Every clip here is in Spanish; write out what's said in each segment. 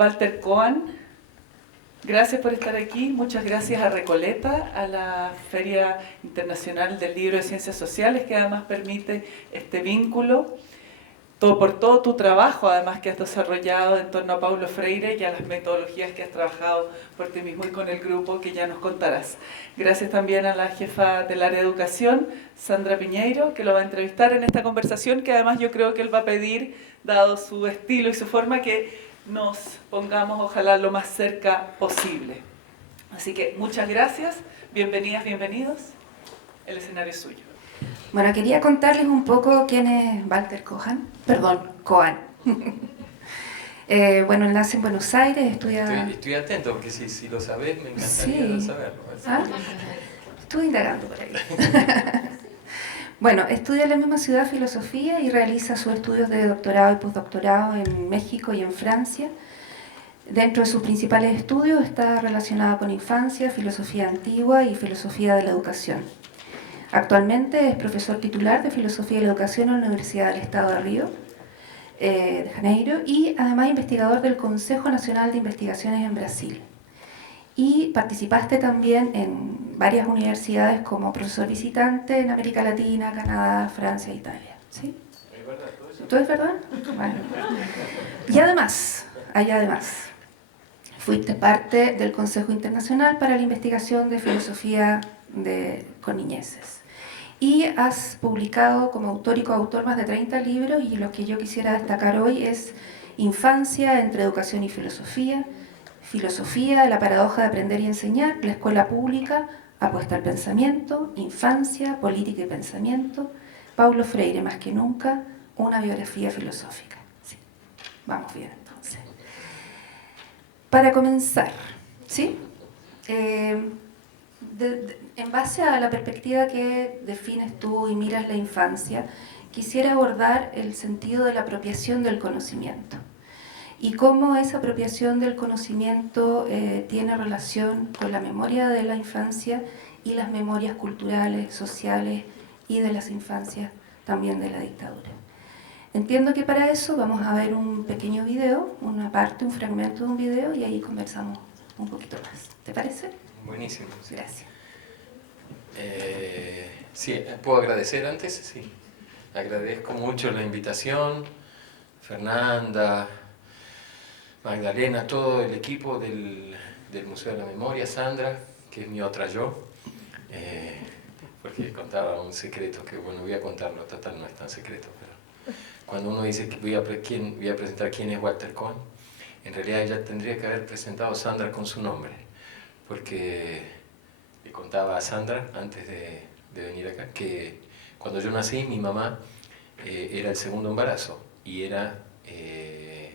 Walter Cohen, gracias por estar aquí. Muchas gracias a Recoleta, a la Feria Internacional del Libro de Ciencias Sociales, que además permite este vínculo. Por todo tu trabajo, además, que has desarrollado en torno a Paulo Freire y a las metodologías que has trabajado por ti mismo y con el grupo, que ya nos contarás. Gracias también a la jefa del área de educación, Sandra Piñeiro, que lo va a entrevistar en esta conversación, que además yo creo que él va a pedir, dado su estilo y su forma, que nos pongamos, ojalá, lo más cerca posible. Así que muchas gracias, bienvenidas, bienvenidos. El escenario es suyo. Bueno, quería contarles un poco quién es Walter Cohen. Bueno, él nace en Buenos Aires, estudia... Estoy atento, porque si lo sabés, me encantaría saberlo. ¿Ah? Estuve indagando por ahí. Bueno, estudia en la misma ciudad filosofía y realiza sus estudios de doctorado y postdoctorado en México y en Francia. Dentro de sus principales estudios está relacionado con infancia, filosofía antigua y filosofía de la educación. Actualmente es profesor titular de Filosofía de la Educación en la Universidad del Estado de Río de Janeiro y además investigador del Consejo Nacional de Investigaciones en Brasil. Y participaste también en varias universidades como profesor visitante en América Latina, Canadá, Francia e Italia. ¿Sí? ¿Es verdad todo eso? ¿Todo es verdad? Bueno. Y además, fuiste parte del Consejo Internacional para la Investigación de Filosofía con niñeces. Y has publicado como autor y coautor más de 30 libros, y lo que yo quisiera destacar hoy es Infancia entre educación y filosofía, Filosofía, la paradoja de aprender y enseñar, la escuela pública, apuesta al pensamiento, Infancia, política y pensamiento, Paulo Freire más que nunca, una biografía filosófica. Sí. Vamos bien entonces. Para comenzar, ¿sí? En base a la perspectiva que defines tú y miras la infancia, quisiera abordar el sentido de la apropiación del conocimiento y cómo esa apropiación del conocimiento tiene relación con la memoria de la infancia y las memorias culturales, sociales y de las infancias también de la dictadura. Entiendo que para eso vamos a ver un pequeño video, un fragmento de un video, y ahí conversamos un poquito más. ¿Te parece? Buenísimo. Sí. Gracias. Sí, ¿puedo agradecer antes? Sí. Agradezco mucho la invitación, Fernanda, Magdalena, todo el equipo del Museo de la Memoria, Sandra, que es mi otra yo, porque contaba un secreto que, bueno, voy a contarlo, total no es tan secreto, pero cuando uno dice que voy a presentar quién es Walter Cohen, en realidad ella tendría que haber presentado a Sandra con su nombre, porque le contaba a Sandra antes de venir acá que cuando yo nací mi mamá era el segundo embarazo y era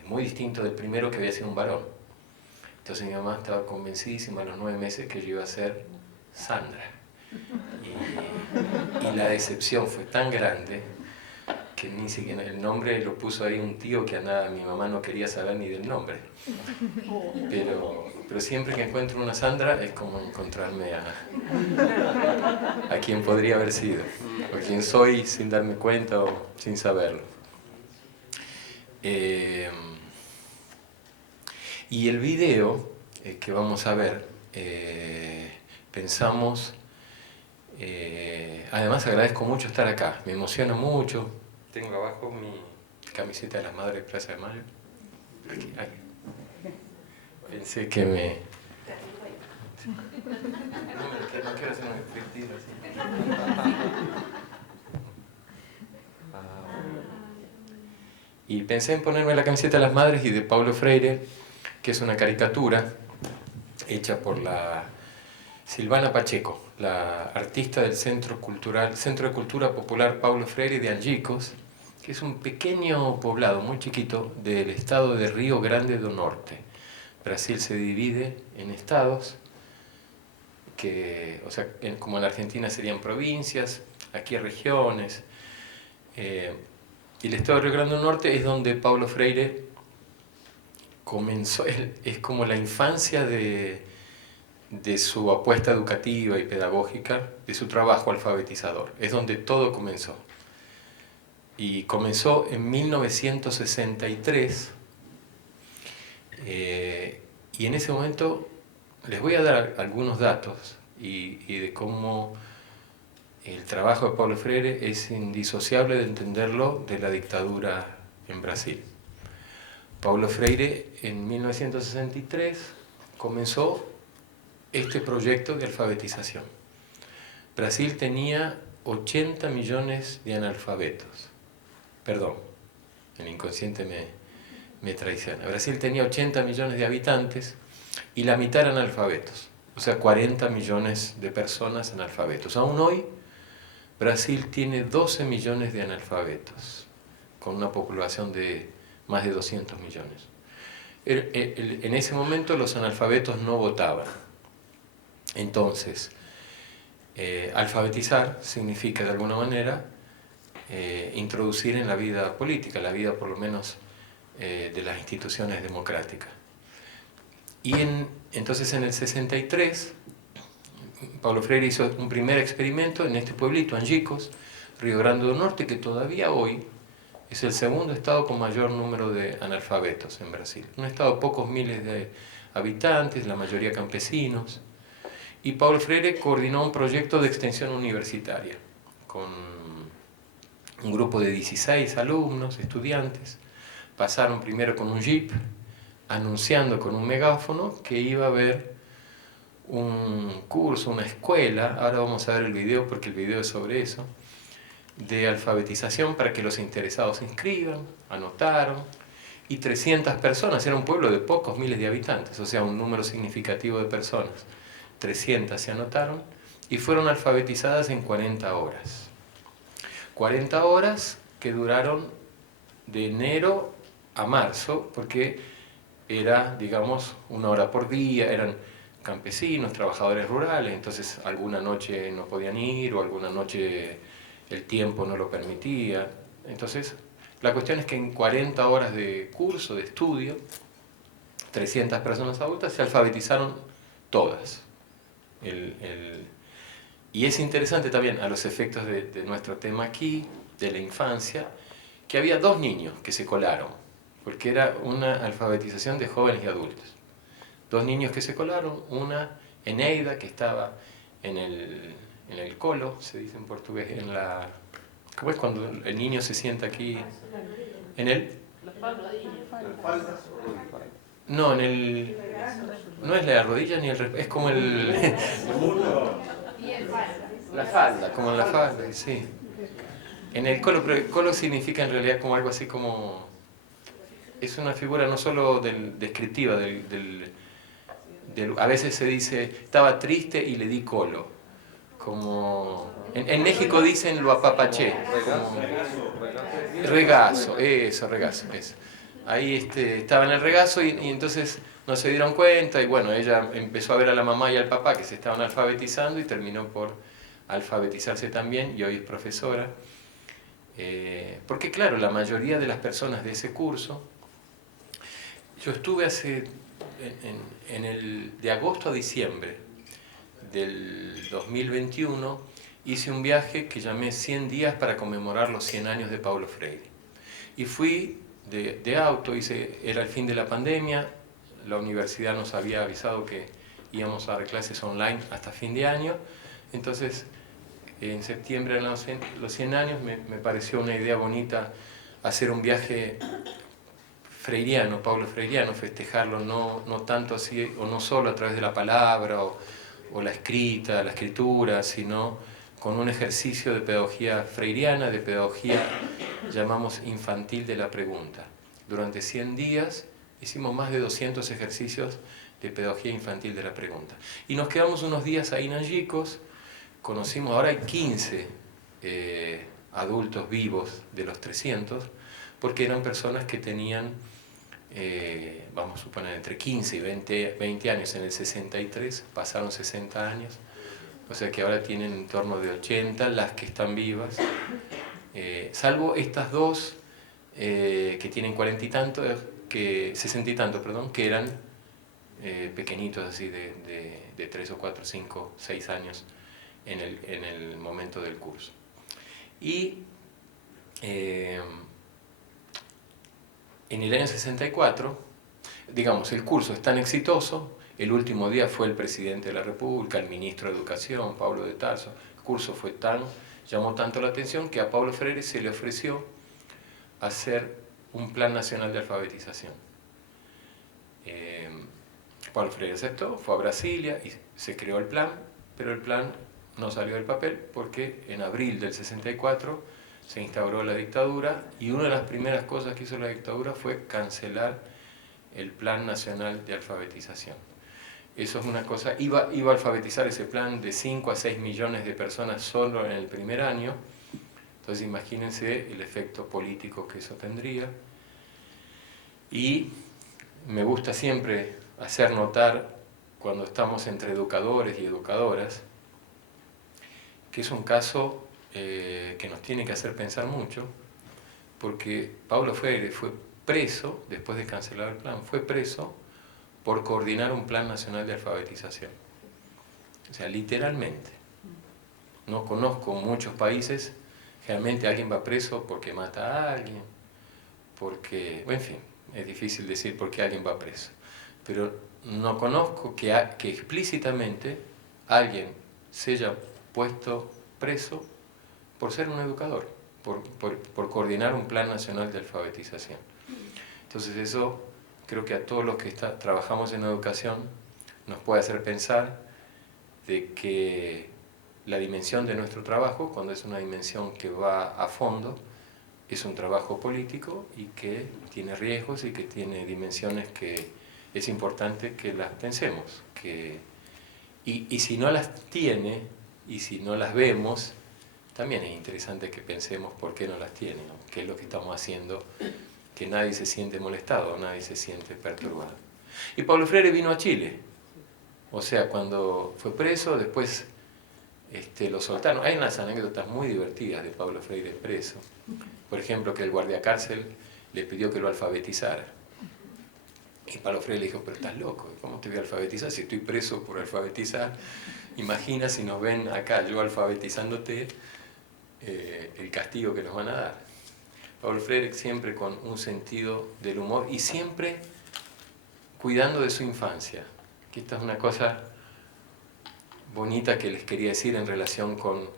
muy distinto del primero, que había sido un varón. Entonces mi mamá estaba convencidísima a los 9 meses que yo iba a ser Sandra, y la decepción fue tan grande que ni siquiera el nombre lo puso ahí un tío que mi mamá no quería saber ni del nombre. Pero siempre que encuentro una Sandra es como encontrarme a quien podría haber sido, o quien soy sin darme cuenta o sin saberlo. Y el video que vamos a ver, pensamos, además agradezco mucho estar acá, me emociona mucho. Tengo abajo mi camiseta de las Madres de Plaza de Mayo. Aquí. Pensé que me... No quiero hacer un striptease así. Y pensé en ponerme la camiseta de las Madres y de Paulo Freire, que es una caricatura hecha por la Silvana Pacheco, la artista del Centro de Cultura Popular Paulo Freire de Angicos, que es un pequeño poblado muy chiquito del estado de Río Grande do Norte. Brasil se divide en estados, como en la Argentina serían provincias, aquí regiones. Y el estado de Río Grande do Norte es donde Paulo Freire comenzó, es como la infancia de su apuesta educativa y pedagógica, de su trabajo alfabetizador. Es donde todo comenzó. Y comenzó en 1963, Y en ese momento les voy a dar algunos datos y de cómo el trabajo de Paulo Freire es indisociable de entenderlo de la dictadura en Brasil. Paulo Freire en 1963 comenzó este proyecto de alfabetización. Brasil tenía 80 millones de analfabetos. Perdón, el inconsciente me traiciona. Brasil tenía 80 millones de habitantes y la mitad eran analfabetos. O sea, 40 millones de personas analfabetos. Aún hoy, Brasil tiene 12 millones de analfabetos, con una población de más de 200 millones. En ese momento los analfabetos no votaban. Entonces, alfabetizar significa de alguna manera introducir en la vida política, la vida por lo menos de las instituciones democráticas. Y entonces en el 63, Paulo Freire hizo un primer experimento en este pueblito, Angicos, Río Grande do Norte, que todavía hoy es el segundo estado con mayor número de analfabetos en Brasil. Un estado de pocos miles de habitantes, la mayoría campesinos. Y Paulo Freire coordinó un proyecto de extensión universitaria con un grupo de 16 alumnos, estudiantes. Pasaron primero con un jeep, anunciando con un megáfono que iba a haber un curso, una escuela, ahora vamos a ver el video porque el video es sobre eso, de alfabetización para que los interesados se inscriban, anotaron, y 300 personas, era un pueblo de pocos miles de habitantes, o sea, un número significativo de personas. 300 se anotaron y fueron alfabetizadas en 40 horas. 40 horas que duraron de enero a marzo, porque era, digamos, 1 hora por día, eran campesinos, trabajadores rurales, entonces alguna noche no podían ir o alguna noche el tiempo no lo permitía. Entonces, la cuestión es que en 40 horas de curso, de estudio, 300 personas adultas se alfabetizaron todas. Y es interesante también, a los efectos de nuestro tema aquí, de la infancia, que había 2 niños que se colaron, porque era una alfabetización de jóvenes y adultos. 2 niños que se colaron, una Eneida, que estaba en el colo, se dice en portugués, en la... ¿Cómo es cuando el niño se sienta aquí? ¿En el? No, en el... No es la rodilla ni el... Es como el... La falda, como en la falda, sí. En el colo, pero el colo significa en realidad como algo así como... Es una figura no solo descriptiva a veces se dice, estaba triste y le di colo. Como... En México dicen lo apapaché. Regazo, eso. Ahí estaba en el regazo y entonces no se dieron cuenta y bueno, ella empezó a ver a la mamá y al papá que se estaban alfabetizando y terminó por alfabetizarse también y hoy es profesora. Porque claro, la mayoría de las personas de ese curso, yo estuve de agosto a diciembre del 2021, hice un viaje que llamé 100 días para conmemorar los 100 años de Paulo Freire. Y fui de auto, era el fin de la pandemia, la universidad nos había avisado que íbamos a dar clases online hasta fin de año, entonces en septiembre eran los 100 años, me pareció una idea bonita hacer un viaje freiriano, Paulo Freiriano, festejarlo no tanto así, o no solo a través de la palabra o la escritura, sino con un ejercicio de pedagogía freiriana, de pedagogía, llamamos infantil de la pregunta. Durante 100 días hicimos más de 200 ejercicios de pedagogía infantil de la pregunta. Y nos quedamos unos días ahí en Angicos, conocimos, ahora hay 15 adultos vivos de los 300, porque eran personas que tenían, vamos a suponer, entre 15 y 20 años. En el 63 pasaron 60 años, o sea que ahora tienen en torno de 80 las que están vivas, salvo estas 2 que tienen 40 y tanto, 60 y tanto, perdón, que eran pequeñitos así de 3 o 4, 5, 6 años en el momento del curso. Y en el año 64, digamos, el curso es tan exitoso, el último día fue el presidente de la República, el ministro de Educación, Pablo de Tarso, el curso fue llamó tanto la atención que a Paulo Freire se le ofreció hacer un plan nacional de alfabetización. Paulo Freire aceptó, fue a Brasilia y se creó el plan, pero el plan no salió del papel porque en abril del 64 se instauró la dictadura y una de las primeras cosas que hizo la dictadura fue cancelar el Plan Nacional de Alfabetización. Eso es una cosa, iba a alfabetizar ese plan de 5 a 6 millones de personas solo en el primer año, entonces imagínense el efecto político que eso tendría. Y me gusta siempre hacer notar, cuando estamos entre educadores y educadoras, que es un caso que nos tiene que hacer pensar mucho, porque Paulo Freire fue preso, después de cancelar el plan, fue preso por coordinar un plan nacional de alfabetización. O sea, literalmente. No conozco muchos países, generalmente alguien va preso porque mata a alguien, porque, en fin, es difícil decir por qué alguien va preso. Pero no conozco que explícitamente alguien se haya puesto preso por ser un educador, por coordinar un plan nacional de alfabetización. Entonces eso creo que a todos los que trabajamos en educación nos puede hacer pensar de que la dimensión de nuestro trabajo, cuando es una dimensión que va a fondo, es un trabajo político y que tiene riesgos y que tiene dimensiones que es importante que las pensemos. Y si no las tiene, y si no las vemos, también es interesante que pensemos por qué no las tiene, ¿no? ¿Qué es lo que estamos haciendo? Que nadie se siente molestado, nadie se siente perturbado. Y Paulo Freire vino a Chile, o sea, cuando fue preso, después lo soltaron. Hay unas anécdotas muy divertidas de Paulo Freire preso. Por ejemplo, que el guardiacárcel le pidió que lo alfabetizara. Y Paulo Freire le dijo, pero estás loco, ¿cómo te voy a alfabetizar si estoy preso por alfabetizar? Imagina si nos ven acá, yo alfabetizándote, el castigo que nos van a dar. Paulo Freire siempre con un sentido del humor y siempre cuidando de su infancia, que esta es una cosa bonita que les quería decir en relación con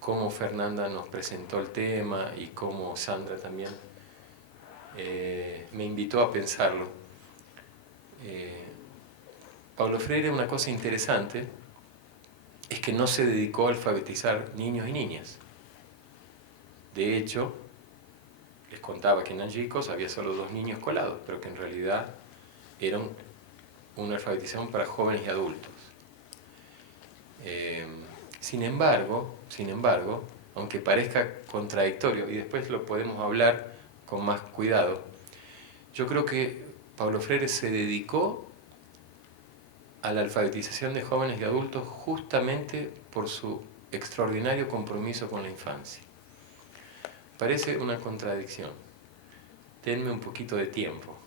cómo Fernanda nos presentó el tema y cómo Sandra también me invitó a pensarlo. Paulo Freire, una cosa interesante es que no se dedicó a alfabetizar niños y niñas. De hecho, les contaba que en Angicos había solo 2 niños colados, pero que en realidad era una alfabetización para jóvenes y adultos. Sin embargo, aunque parezca contradictorio, y después lo podemos hablar con más cuidado, yo creo que Paulo Freire se dedicó a la alfabetización de jóvenes y adultos justamente por su extraordinario compromiso con la infancia. Parece una contradicción. Denme un poquito de tiempo.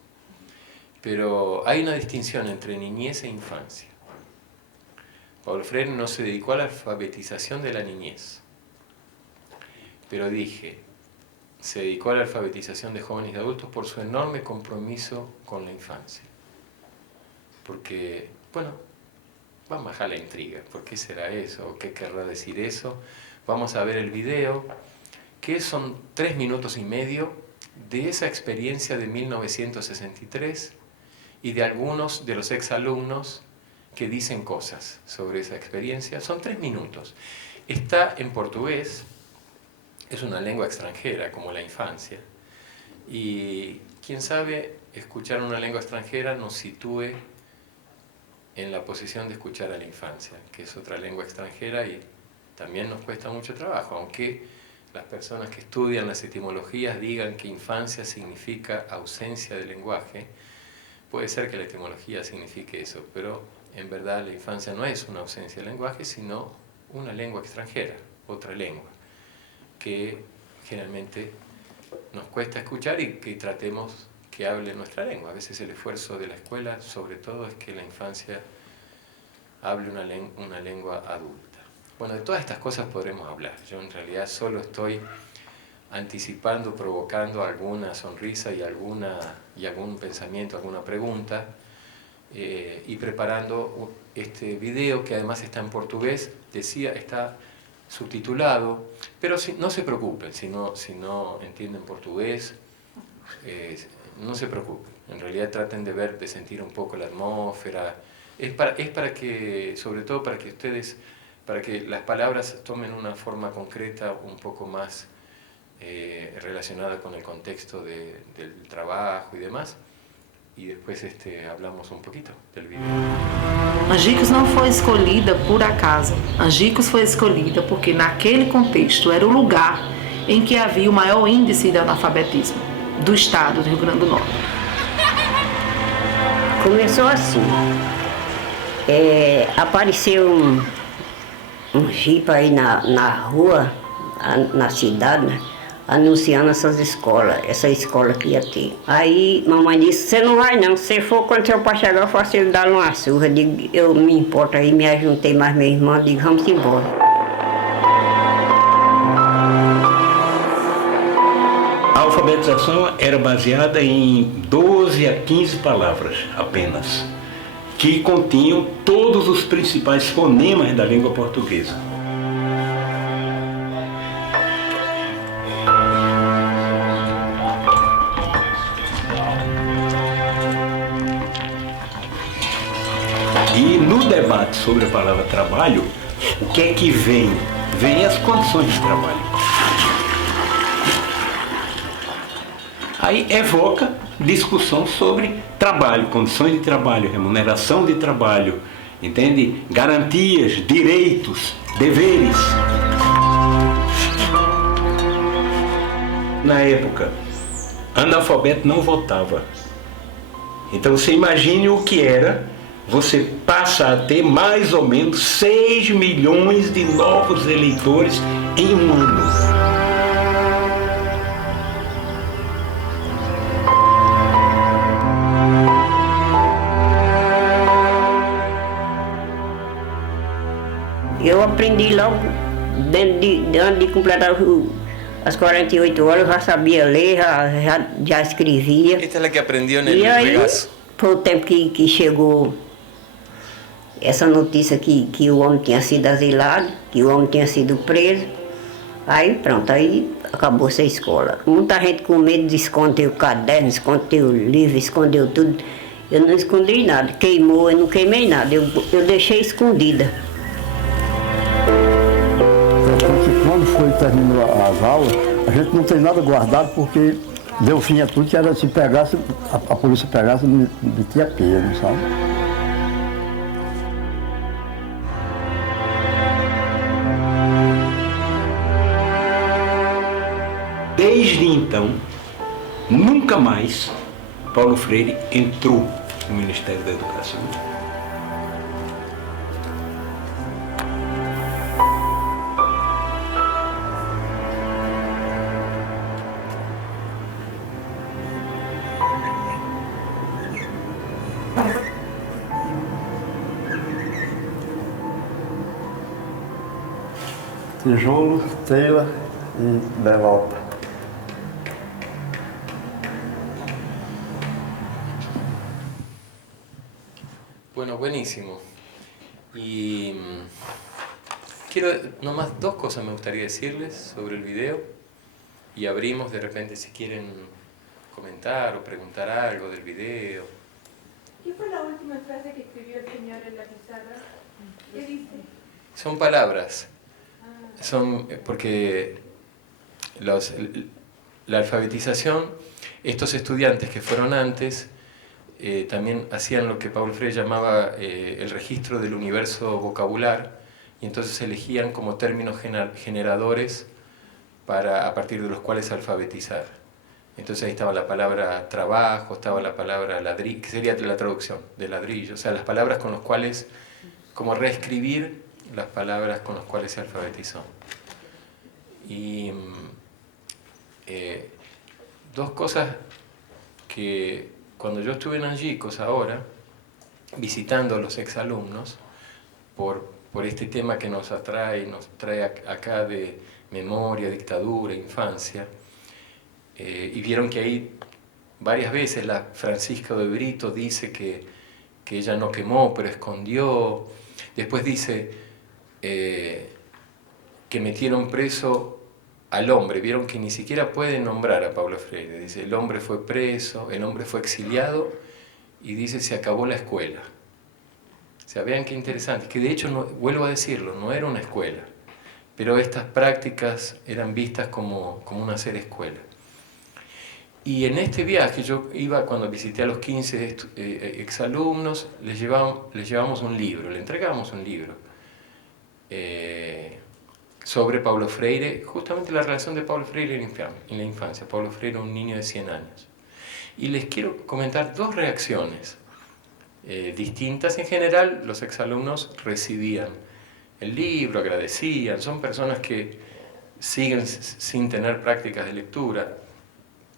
Pero hay una distinción entre niñez e infancia. Paulo Freire no se dedicó a la alfabetización de la niñez, pero se dedicó a la alfabetización de jóvenes y adultos por su enorme compromiso con la infancia. Porque, bueno, vamos a bajar la intriga. ¿Por qué será eso? ¿Qué querrá decir eso? Vamos a ver el video, que son 3 minutos y medio de esa experiencia de 1963 y de algunos de los exalumnos que dicen cosas sobre esa experiencia. Son 3 minutos. Está en portugués, es una lengua extranjera como la infancia, y quién sabe, escuchar una lengua extranjera nos sitúe en la posición de escuchar a la infancia, que es otra lengua extranjera y también nos cuesta mucho trabajo, aunque las personas que estudian las etimologías digan que infancia significa ausencia de lenguaje. Puede ser que la etimología signifique eso, pero en verdad la infancia no es una ausencia de lenguaje, sino una lengua extranjera, otra lengua, que generalmente nos cuesta escuchar y que tratemos que hable nuestra lengua. A veces el esfuerzo de la escuela, sobre todo, es que la infancia hable una lengua adulta. Bueno, de todas estas cosas podremos hablar. Yo en realidad solo estoy anticipando, provocando alguna sonrisa y algún pensamiento, alguna pregunta, y preparando este video que además está en portugués, decía, está subtitulado, pero no se preocupen, si no entienden portugués, no se preocupen, en realidad traten de sentir un poco la atmósfera, es para que, sobre todo para que las palabras tomen una forma concreta un poco más relacionada con el contexto del trabajo y demás, y después hablamos un poquito del video. Angicos não foi escolhida por acaso. Angicos foi escolhida porque naquele contexto era o lugar em que havia o maior índice de analfabetismo do estado do Rio Grande do Norte. Começou assim, apareceu um jipe aí na rua, na cidade, né? Anunciando essas escolas, essa escola que ia ter. Aí mamãe disse, você não vai não, se for quando seu pai chegar eu faço ele dar uma surra. Digo, eu não me importo, aí me ajuntei mais minha irmã, digo, vamos embora. A alfabetização era baseada em 12 a 15 palavras apenas, que continham todos os principais fonemas da língua portuguesa. E no debate sobre a palavra trabalho, o que é que vem? Vem as condições de trabalho. Aí evoca discussão sobre trabalho, condições de trabalho, remuneração de trabalho, entende? Garantias, direitos, deveres. Na época, analfabeto não votava. Então você imagine o que era. Você passa a ter mais ou menos 6 milhões de novos eleitores em um ano. Eu aprendi logo, antes de completar as 48 horas, eu já sabia ler, já escrevia. Esta é a que aprendeu no regaço. Foi o tempo que chegou essa notícia que o homem tinha sido asilado, que o homem tinha sido preso. Aí pronto, aí acabou-se a escola. Muita gente com medo de esconder o caderno, esconder o livro, escondeu tudo. Eu não escondi nada, queimou, eu não queimei nada, eu deixei escondida. Quando terminou as aulas, a gente não tem nada guardado porque deu fim a tudo, que era se pegasse, a polícia pegasse, metia peso, sabe? Desde então, nunca mais Paulo Freire entrou no Ministério da Educação. Tijolo, telha e belota. Bueno, buenísimo. Y quiero, nomás dos cosas me gustaría decirles sobre el video y abrimos de repente si quieren comentar o preguntar algo del video. ¿Qué fue la última frase que escribió el señor en la pizarra? ¿Qué dice? Son palabras. Son porque la alfabetización, estos estudiantes que fueron antes, también hacían lo que Paulo Freire llamaba el registro del universo vocabular, y entonces elegían como términos generadores a partir de los cuales alfabetizar. Entonces ahí estaba la palabra trabajo, estaba la palabra ladrillo, que sería la traducción de ladrillo, o sea, las palabras con las cuales, como reescribir las palabras con las cuales se alfabetizó. Y dos cosas que cuando yo estuve en Angicos ahora, visitando a los exalumnos, por este tema que nos trae acá de memoria, dictadura, infancia, y vieron que ahí varias veces la Francisca de Brito dice que ella no quemó, pero escondió. Después dice que metieron preso al hombre. Vieron que ni siquiera puede nombrar a Paulo Freire. Dice, el hombre fue preso, el hombre fue exiliado, y dice, se acabó la escuela. O sea, vean qué interesante, que de hecho, no, vuelvo a decirlo, no era una escuela, pero estas prácticas eran vistas como un hacer escuela. Y en este viaje yo iba, cuando visité a los 15 exalumnos, les llevamos un libro, le entregábamos un libro sobre Paulo Freire, justamente la relación de Paulo Freire en la infancia. Paulo Freire, un niño de 100 años. Y les quiero comentar dos reacciones distintas. En general, los exalumnos recibían el libro, agradecían, son personas que siguen sin tener prácticas de lectura.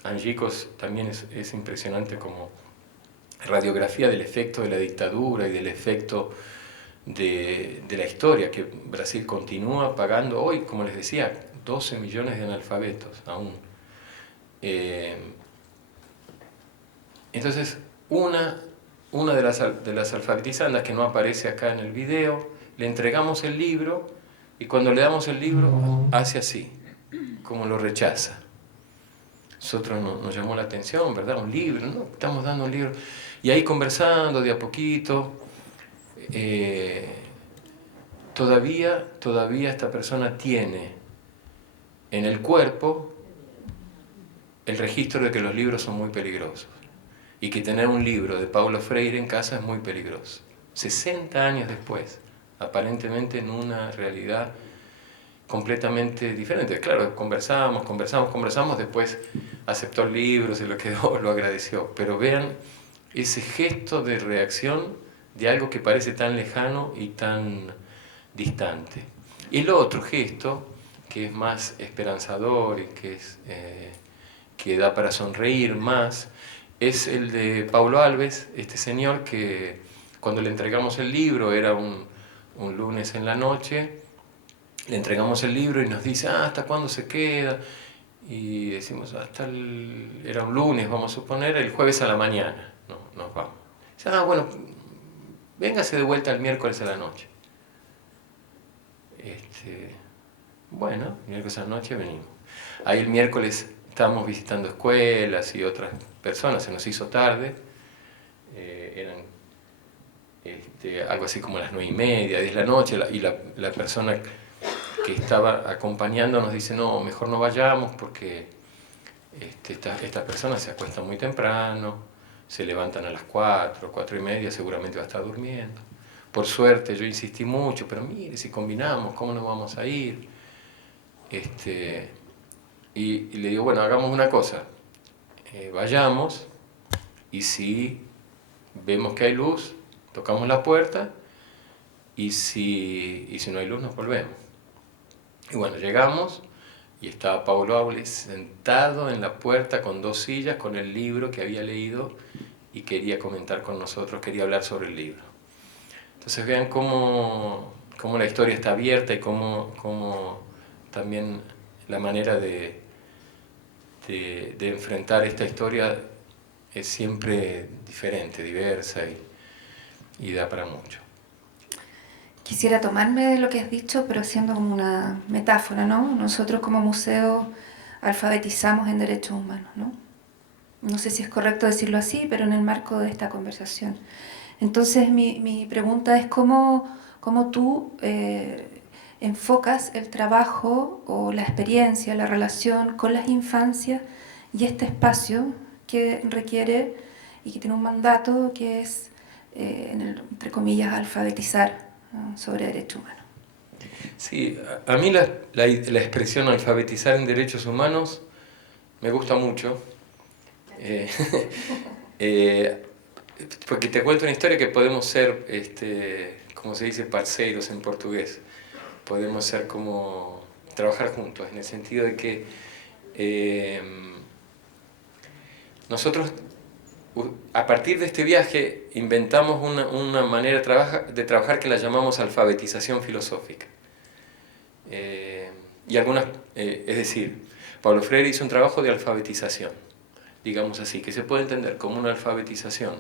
Angicos también es impresionante como radiografía del efecto de la dictadura y del efecto de la historia, que Brasil continúa pagando hoy, como les decía, 12 millones de analfabetos aún. Entonces, una de las alfabetizandas, que no aparece acá en el video, le entregamos el libro, y cuando le damos el libro hace así, como lo rechaza. Nosotros nos llamó la atención, ¿verdad? Un libro, ¿no? Estamos dando un libro. Y ahí conversando de a poquito, todavía esta persona tiene en el cuerpo el registro de que los libros son muy peligrosos. Y que tener un libro de Paulo Freire en casa es muy peligroso. 60 años después, aparentemente en una realidad completamente diferente. Claro, conversamos, después aceptó el libro, se lo quedó, lo agradeció. Pero vean ese gesto de reacción de algo que parece tan lejano y tan distante. Y el otro gesto, que es más esperanzador y que da para sonreír más, es el de Paulo Alves, este señor que cuando le entregamos el libro, era un lunes en la noche, le entregamos el libro y nos dice, ¿hasta cuándo se queda? Y decimos, era un lunes, vamos a suponer, el jueves a la mañana, no, nos vamos. Dice, bueno, véngase de vuelta el miércoles a la noche. Bueno, miércoles a la noche venimos. Ahí el miércoles estábamos visitando escuelas y otras personas, se nos hizo tarde, eran algo así como las 9:30, 10 de la noche, y la persona que estaba acompañando nos dice, no, mejor no vayamos porque estas personas se acuestan muy temprano, se levantan a las 4, 4:30, seguramente va a estar durmiendo. Por suerte yo insistí mucho, pero mire, si combinamos, ¿cómo no vamos a ir? Y le digo, bueno, hagamos una cosa, vayamos, y si vemos que hay luz, tocamos la puerta, y si no hay luz, nos volvemos. Y bueno, llegamos, y estaba Paulo Alves sentado en la puerta con 2 sillas, con el libro que había leído, y quería comentar con nosotros, quería hablar sobre el libro. Entonces vean cómo la historia está abierta, y cómo también la manera de enfrentar esta historia es siempre diferente, diversa, y da para mucho. Quisiera tomarme de lo que has dicho, pero haciendo como una metáfora, ¿no? Nosotros como museo alfabetizamos en derechos humanos, ¿no? No sé si es correcto decirlo así, pero en el marco de esta conversación. Entonces mi pregunta es cómo tú enfocas el trabajo o la experiencia, la relación con las infancias y este espacio que requiere y que tiene un mandato que es, entre comillas, alfabetizar, ¿no?, sobre derechos humanos. Sí, a mí la expresión alfabetizar en derechos humanos me gusta mucho. Porque te cuento una historia que podemos ser, como se dice, parceiros en portugués. Podemos ser como trabajar juntos, en el sentido de que nosotros, a partir de este viaje, inventamos una manera de trabajar que la llamamos alfabetización filosófica. Y algunas, es decir, Paulo Freire hizo un trabajo de alfabetización, digamos así, que se puede entender como una alfabetización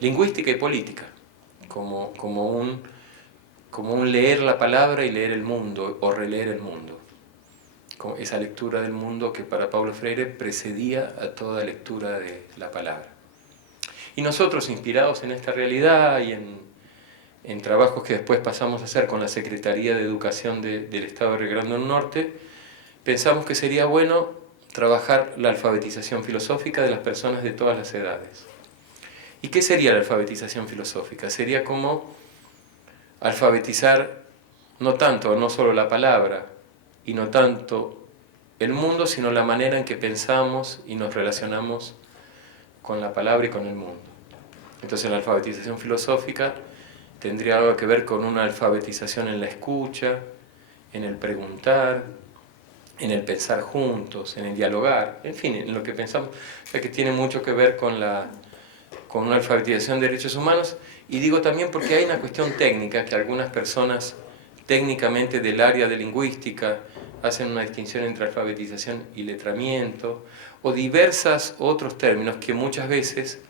lingüística y política, como un leer la palabra y leer el mundo, o releer el mundo. Como esa lectura del mundo que para Paulo Freire precedía a toda lectura de la palabra. Y nosotros, inspirados en esta realidad y en trabajos que después pasamos a hacer con la Secretaría de Educación del Estado de Rio Grande do Norte, pensamos que sería bueno trabajar la alfabetización filosófica de las personas de todas las edades. ¿Y qué sería la alfabetización filosófica? Sería como alfabetizar no solo la palabra y no tanto el mundo, sino la manera en que pensamos y nos relacionamos con la palabra y con el mundo. Entonces la alfabetización filosófica tendría algo que ver con una alfabetización en la escucha, en el preguntar, en el pensar juntos, en el dialogar, en fin, en lo que pensamos. O sea que tiene mucho que ver con una alfabetización de derechos humanos, y digo también porque hay una cuestión técnica que algunas personas técnicamente del área de lingüística hacen una distinción entre alfabetización y letramiento, o diversos otros términos que muchas veces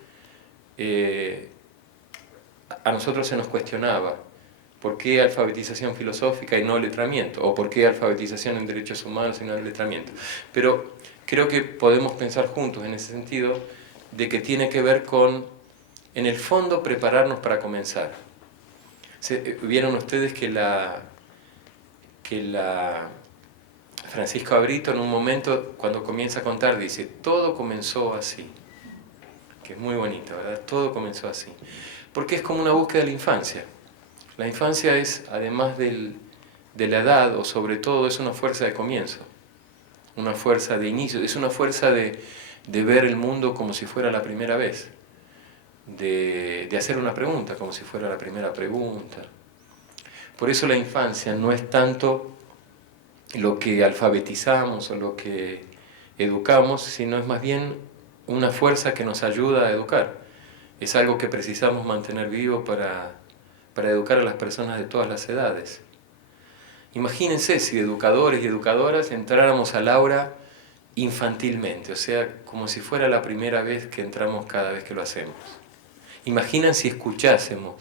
a nosotros se nos cuestionaba. ¿Por qué alfabetización filosófica y no letramiento? ¿O por qué alfabetización en derechos humanos y no letramiento? Pero creo que podemos pensar juntos en ese sentido de que tiene que ver con, en el fondo, prepararnos para comenzar. Vieron ustedes que Francisco Abrito en un momento, cuando comienza a contar, dice, todo comenzó así. Que es muy bonito, ¿verdad? Todo comenzó así. Porque es como una búsqueda de la infancia. La infancia es, además de la edad, o sobre todo, es una fuerza de comienzo, una fuerza de inicio, es una fuerza de ver el mundo como si fuera la primera vez, de hacer una pregunta como si fuera la primera pregunta. Por eso la infancia no es tanto lo que alfabetizamos o lo que educamos, sino es más bien una fuerza que nos ayuda a educar. Es algo que precisamos mantener vivo para educar a las personas de todas las edades. Imagínense si educadores y educadoras entráramos al aula infantilmente, o sea, como si fuera la primera vez que entramos cada vez que lo hacemos. Imaginan si escuchásemos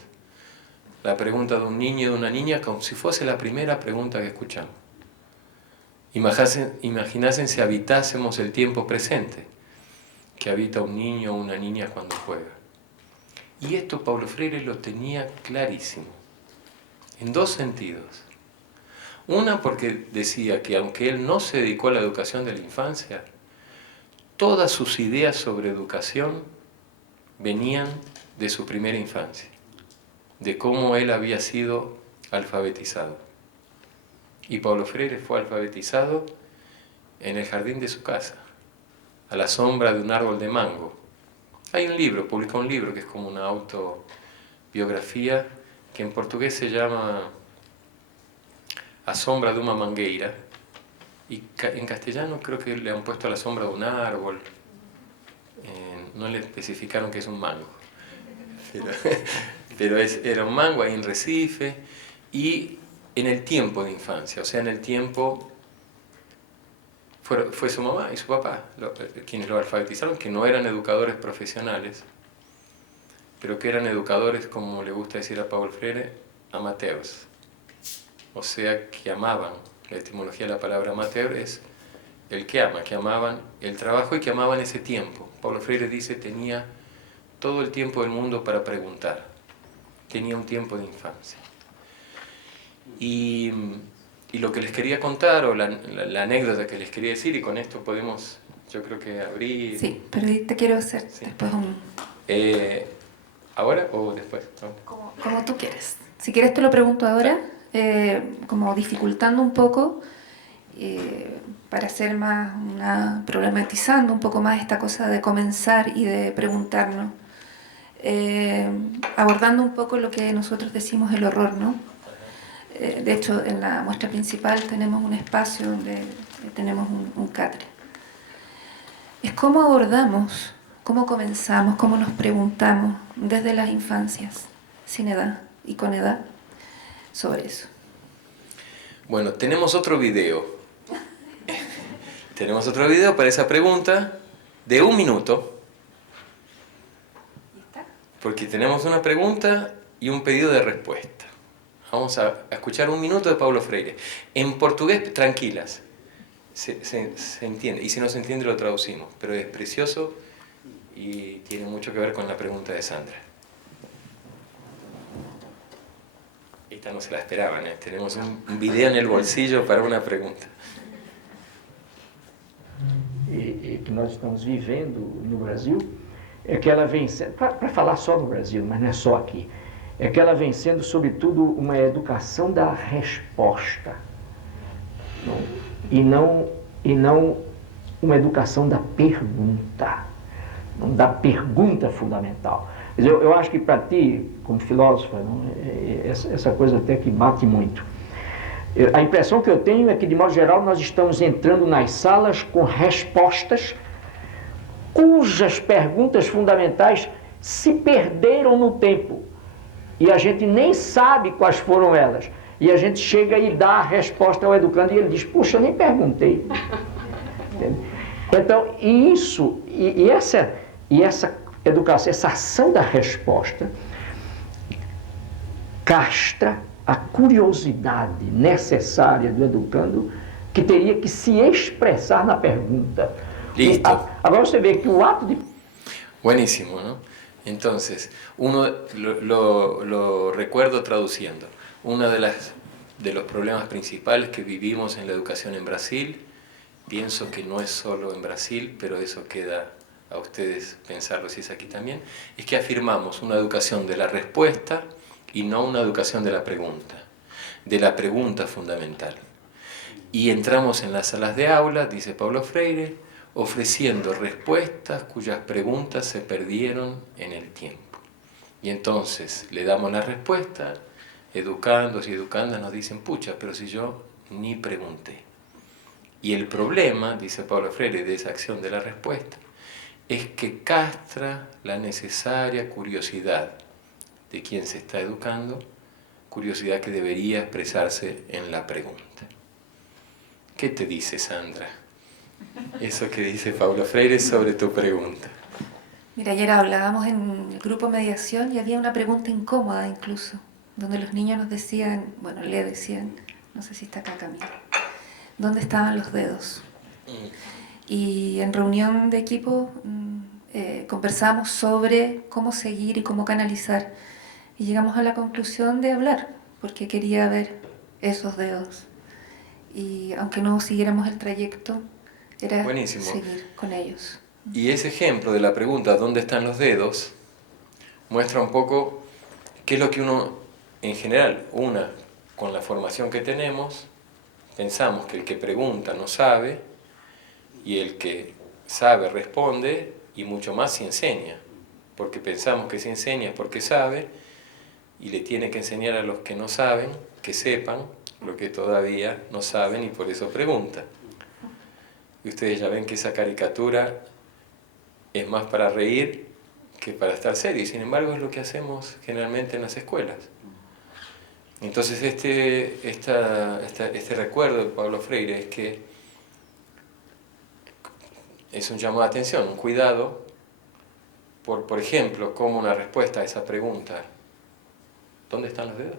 la pregunta de un niño y de una niña como si fuese la primera pregunta que escuchamos. Imaginasen si habitásemos el tiempo presente que habita un niño o una niña cuando juega. Y esto Paulo Freire lo tenía clarísimo, en dos sentidos. Una, porque decía que aunque él no se dedicó a la educación de la infancia, todas sus ideas sobre educación venían de su primera infancia, de cómo él había sido alfabetizado. Y Paulo Freire fue alfabetizado en el jardín de su casa, a la sombra de un árbol de mango. Hay un libro, publicó un libro que es como una autobiografía, que en portugués se llama A sombra de uma mangueira, y en castellano creo que le han puesto a la sombra de un árbol, no le especificaron que es un mango, pero era un mango ahí en Recife, y en el tiempo de infancia, o sea, en el tiempo fue su mamá y su papá quienes lo alfabetizaron, que no eran educadores profesionales, pero que eran educadores, como le gusta decir a Paulo Freire, amateurs. O sea, que amaban, la etimología de la palabra amateur es el que ama, que amaban el trabajo y que amaban ese tiempo. Paulo Freire dice, tenía todo el tiempo del mundo para preguntar, tenía un tiempo de infancia. Y lo que les quería contar, o la anécdota que les quería decir, y con esto podemos, yo creo que abrir... Sí, pero te quiero hacer después un... ¿Ahora o después? ¿No? Como tú quieres. Si quieres te lo pregunto ahora, como dificultando un poco, para hacer más, problematizando un poco más esta cosa de comenzar y de preguntarnos, abordando un poco lo que nosotros decimos el horror, ¿no? De hecho, en la muestra principal tenemos un espacio donde tenemos un catre. Es cómo abordamos, cómo comenzamos, cómo nos preguntamos desde las infancias, sin edad y con edad, sobre eso. Bueno, tenemos otro video Tenemos otro video para esa pregunta de 1 minuto. Porque tenemos una pregunta y un pedido de respuesta. Vamos a escuchar 1 minuto de Paulo Freire. En portugués, tranquilas. Se entiende. Y si no se entiende, lo traducimos. Pero es precioso y tiene mucho que ver con la pregunta de Sandra. Esta no se la esperaban, ¿eh? Tenemos un video en el bolsillo para una pregunta. E que nós estamos vivendo no Brasil, é que ela vem sendo, para falar só no Brasil, mas não é só aqui, é que ela vem sendo, sobretudo, uma educação da resposta, e não uma educação da pergunta, da pergunta fundamental. Eu acho que para ti, como filósofa, essa coisa até que bate muito. A impressão que eu tenho é que, de modo geral, nós estamos entrando nas salas com respostas cujas perguntas fundamentais se perderam no tempo. E a gente nem sabe quais foram elas. E a gente chega e dá a resposta ao educando e ele diz, puxa, eu nem perguntei. Então, essa educação, essa ação da resposta castra a curiosidade necessária do educando, que teria que se expressar na pergunta. Listo. Agora você vê que o ato de... Buenísimo, ¿no? Entonces, lo recuerdo traduciendo. Uno de los problemas principales que vivimos en la educación en Brasil, pienso que no es solo en Brasil, pero eso queda a ustedes pensarlo si es aquí también, es que afirmamos una educación de la respuesta y no una educación de la pregunta fundamental. Y entramos en las salas de aula, dice Paulo Freire, ofreciendo respuestas cuyas preguntas se perdieron en el tiempo. Y entonces le damos la respuesta, educandos y educandas nos dicen, pucha, pero si yo ni pregunté. Y el problema, dice Paulo Freire, de esa acción de la respuesta, es que castra la necesaria curiosidad de quien se está educando, curiosidad que debería expresarse en la pregunta. ¿Qué te dice Sandra? Eso que dice Paulo Freire sobre tu pregunta. Mira, ayer hablábamos en el grupo mediación y había una pregunta incómoda incluso, donde los niños nos decían, bueno, le decían, no sé si está acá Camila, ¿dónde estaban los dedos? Y en reunión de equipo conversamos sobre cómo seguir y cómo canalizar. Y llegamos a la conclusión de hablar, porque quería ver esos dedos. Y aunque no siguiéramos el trayecto, era Buenísimo. seguir con ellos. Y ese ejemplo de la pregunta ¿dónde están los dedos? Muestra un poco qué es lo que uno, en general, con la formación que tenemos, pensamos que el que pregunta no sabe, y el que sabe responde, y mucho más si enseña, porque pensamos que si enseña es porque sabe, y le tiene que enseñar a los que no saben, que sepan lo que todavía no saben y por eso preguntan. Y ustedes ya ven que esa caricatura es más para reír que para estar serio, y sin embargo es lo que hacemos generalmente en las escuelas. Entonces este recuerdo de Paulo Freire es que es un llamado de atención, un cuidado por ejemplo, como una respuesta a esa pregunta, ¿dónde están los dedos?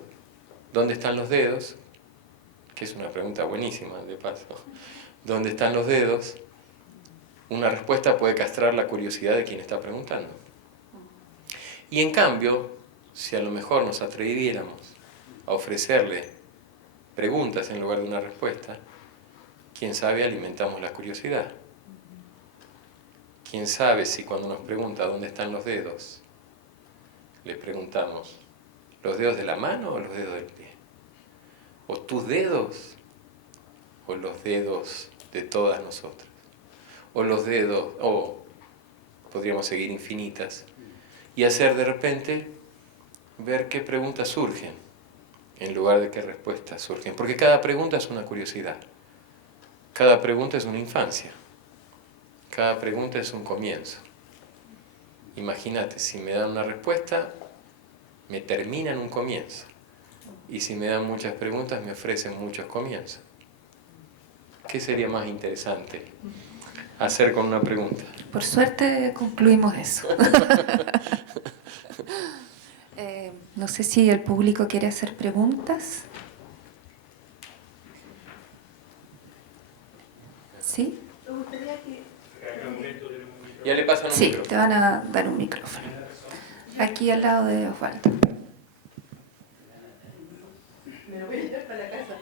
¿Dónde están los dedos? Que es una pregunta buenísima, de paso. ¿Dónde están los dedos? Una respuesta puede castrar la curiosidad de quien está preguntando. Y en cambio, si a lo mejor nos atreviéramos a ofrecerle preguntas en lugar de una respuesta, quién sabe, alimentamos la curiosidad. Quién sabe si cuando nos pregunta dónde están los dedos, le preguntamos, ¿los dedos de la mano o los dedos del pie? ¿O tus dedos o los dedos de todas nosotras? O los dedos, o podríamos seguir infinitas, y hacer de repente ver qué preguntas surgen en lugar de qué respuestas surgen. Porque cada pregunta es una curiosidad, cada pregunta es una infancia, cada pregunta es un comienzo. Imagínate, si me dan una respuesta, me termina en un comienzo. Y si me dan muchas preguntas, me ofrecen muchos comienzos. ¿Qué sería más interesante hacer con una pregunta? Por suerte concluimos eso. No sé si el público quiere hacer preguntas. ¿Sí? Ya le pasan un Sí, micrófono. te van a dar un micrófono. Aquí al lado de Osvaldo. Me lo voy a llevar para la casa.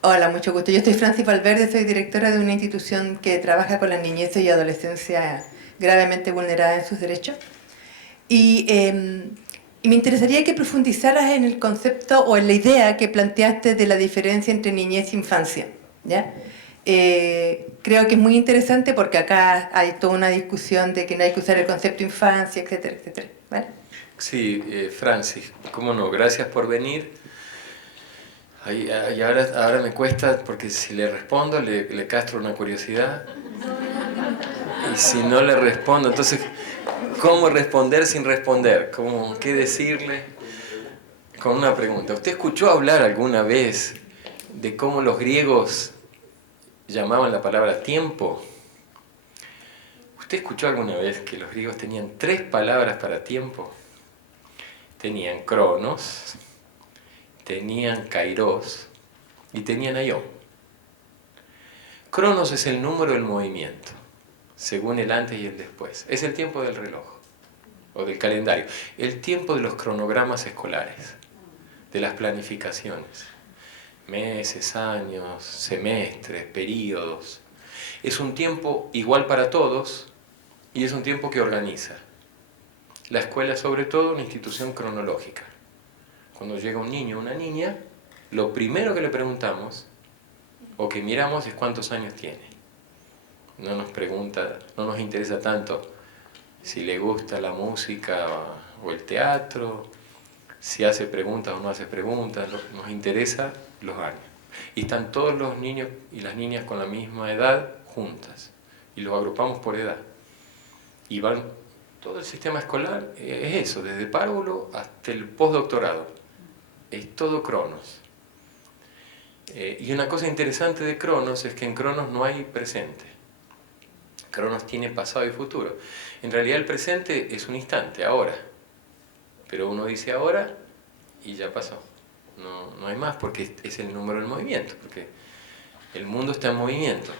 Hola, mucho gusto. Yo soy Francis Valverde, soy directora de una institución que trabaja con la niñez y adolescencia gravemente vulnerada en sus derechos. Y me interesaría que profundizaras en el concepto o en la idea que planteaste de la diferencia entre niñez e infancia, ¿ya? Creo que es muy interesante porque acá hay toda una discusión de que no hay que usar el concepto infancia, etcétera, etcétera, ¿vale? Sí, Francis, cómo no, gracias por venir. Y ahora me cuesta, porque si le respondo le castro una curiosidad. Y si no le respondo, entonces, ¿cómo responder sin responder? ¿Qué decirle con una pregunta? ¿Usted escuchó hablar alguna vez de cómo los griegos llamaban la palabra tiempo? ¿Usted escuchó alguna vez que los griegos tenían 3 palabras para tiempo? Tenían cronos, tenían kairos y tenían aion. Cronos es el número del movimiento, según el antes y el después. Es el tiempo del reloj o del calendario, el tiempo de los cronogramas escolares, de las planificaciones, meses, años, semestres, periodos. Es un tiempo igual para todos y es un tiempo que organiza. La escuela, sobre todo, una institución cronológica. Cuando llega un niño o una niña, lo primero que le preguntamos o que miramos es cuántos años tiene. No nos interesa tanto si le gusta la música o el teatro, si hace preguntas o no hace preguntas, nos interesa los años. Y están todos los niños y las niñas con la misma edad juntas, y los agrupamos por edad. Y todo el sistema escolar es eso, desde párvulo hasta el postdoctorado. Es todo Cronos. Y una cosa interesante de Cronos es que en Cronos no hay presente. Cronos tiene pasado y futuro. En realidad el presente es un instante, ahora. Pero uno dice ahora y ya pasó. No hay más porque es el número del movimiento. Porque el mundo está en movimiento.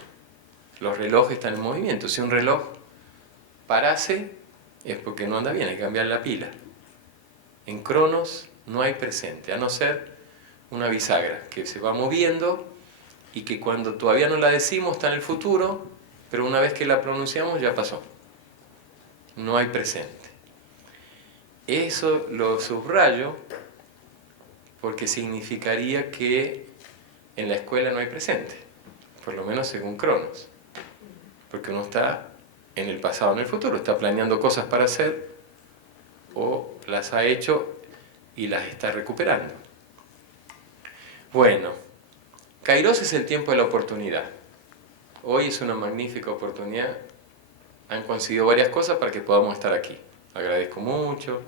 Los relojes están en movimiento. Si un reloj parase, es porque no anda bien, hay que cambiar la pila. En Cronos no hay presente, a no ser una bisagra que se va moviendo y que cuando todavía no la decimos está en el futuro, pero una vez que la pronunciamos ya pasó. No hay presente. Eso lo subrayo porque significaría que en la escuela no hay presente, por lo menos según Cronos, porque uno está en el pasado, en el futuro, está planeando cosas para hacer o las ha hecho y las está recuperando. Bueno, Kairos es el tiempo de la oportunidad. Hoy es una magnífica oportunidad. Han conseguido varias cosas para que podamos estar aquí. Agradezco mucho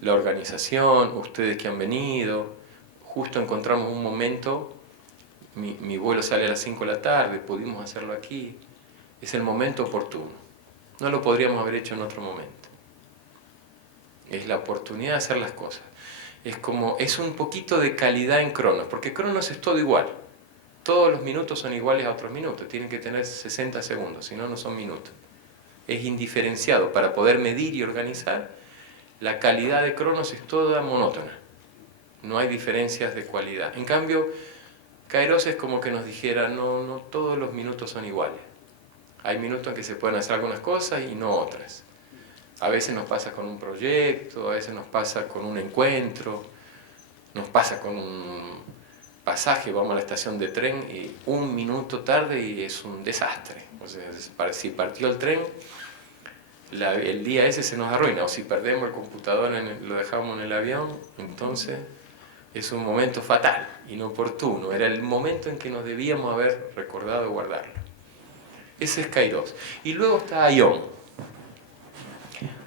la organización, ustedes que han venido. Justo encontramos un momento, mi vuelo sale a las 5 de la tarde, pudimos hacerlo aquí. Es el momento oportuno. No lo podríamos haber hecho en otro momento. Es la oportunidad de hacer las cosas. Es un poquito de calidad en Cronos, porque Cronos es todo igual. Todos los minutos son iguales a otros minutos, tienen que tener 60 segundos, si no, no son minutos. Es indiferenciado. Para poder medir y organizar, la calidad de Cronos es toda monótona. No hay diferencias de cualidad. En cambio, Kairos es como que nos dijera, no todos los minutos son iguales. Hay minutos en que se pueden hacer algunas cosas y no otras. A veces nos pasa con un proyecto, a veces nos pasa con un encuentro, nos pasa con un pasaje, vamos a la estación de tren y 1 minuto tarde y es un desastre. O sea, si partió el tren, el día ese se nos arruina, o si perdemos el computador, lo dejamos en el avión, entonces es un momento fatal, inoportuno. Era el momento en que nos debíamos haber recordado guardarlo. Ese es Kairos. Y luego está Aion.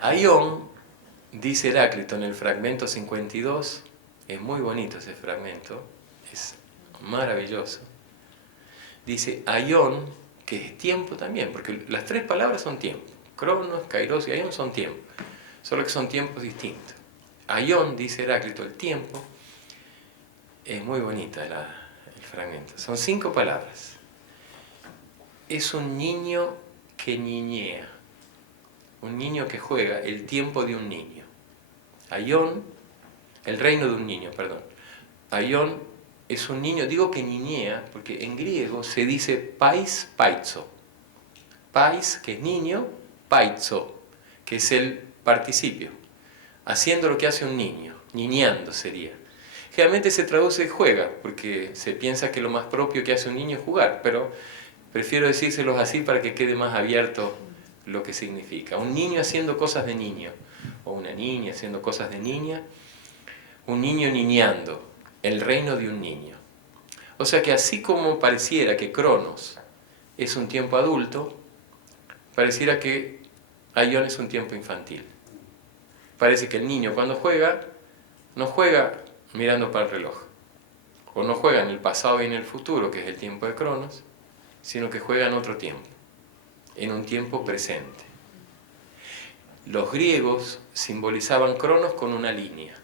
Aion, dice Heráclito en el fragmento 52, es muy bonito ese fragmento, es maravilloso. dice aion, que es tiempo también, porque las tres palabras son tiempo. Cronos, kairos y aion son tiempo, solo que son tiempos distintos. Aion, dice Heráclito, el tiempo, es muy bonita el fragmento. Son 5 palabras. Es un niño que niñea, un niño que juega, el tiempo de un niño. Aion, el reino de un niño, perdón. Aion es un niño, digo que niñea, porque en griego se dice pais paizo. Pais, que es niño, paizo, que es el participio. Haciendo lo que hace un niño, niñando sería. Generalmente se traduce juega, porque se piensa que lo más propio que hace un niño es jugar, pero prefiero decírselos así para que quede más abierto lo que significa. Un niño haciendo cosas de niño, o una niña haciendo cosas de niña, un niño niñando, el reino de un niño. O sea que así como pareciera que Cronos es un tiempo adulto, pareciera que Aion es un tiempo infantil. Parece que el niño cuando juega, no juega mirando para el reloj, o no juega en el pasado y en el futuro, que es el tiempo de Cronos, sino que juega en otro tiempo, en un tiempo presente. Los griegos simbolizaban Cronos con una línea.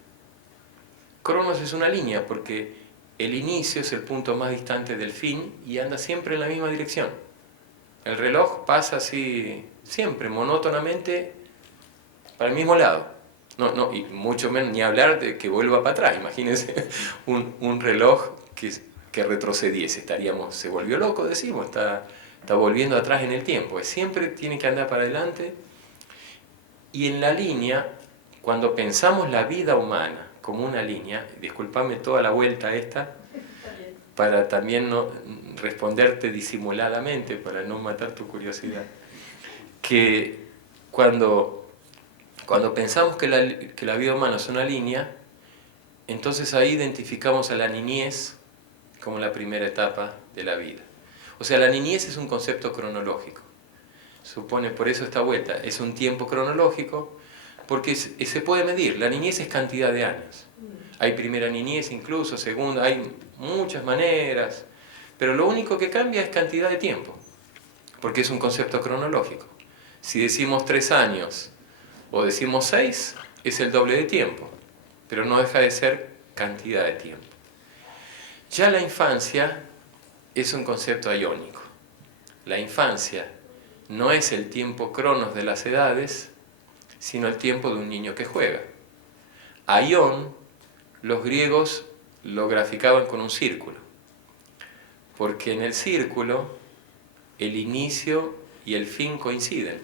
Cronos es una línea porque el inicio es el punto más distante del fin y anda siempre en la misma dirección. El reloj pasa así siempre, monótonamente, para el mismo lado. Y mucho menos ni hablar de que vuelva para atrás. Imagínense un reloj que retrocediese. Se volvió loco, decimos, está volviendo atrás en el tiempo. Siempre tiene que andar para adelante. Y en la línea, cuando pensamos la vida humana como una línea, discúlpame toda la vuelta esta, para también no responderte disimuladamente, para no matar tu curiosidad, que cuando pensamos que la vida humana es una línea, entonces ahí identificamos a la niñez como la primera etapa de la vida. O sea, la niñez es un concepto cronológico. Supone, por eso esta vuelta, es un tiempo cronológico, porque se puede medir. La niñez es cantidad de años. Hay primera niñez incluso, segunda, hay muchas maneras, pero lo único que cambia es cantidad de tiempo, porque es un concepto cronológico. Si decimos 3 años o decimos 6, es el doble de tiempo, pero no deja de ser cantidad de tiempo. Ya la infancia es un concepto aiónico. La infancia no es el tiempo cronos de las edades, sino el tiempo de un niño que juega. Aion, los griegos lo graficaban con un círculo, porque en el círculo el inicio y el fin coinciden.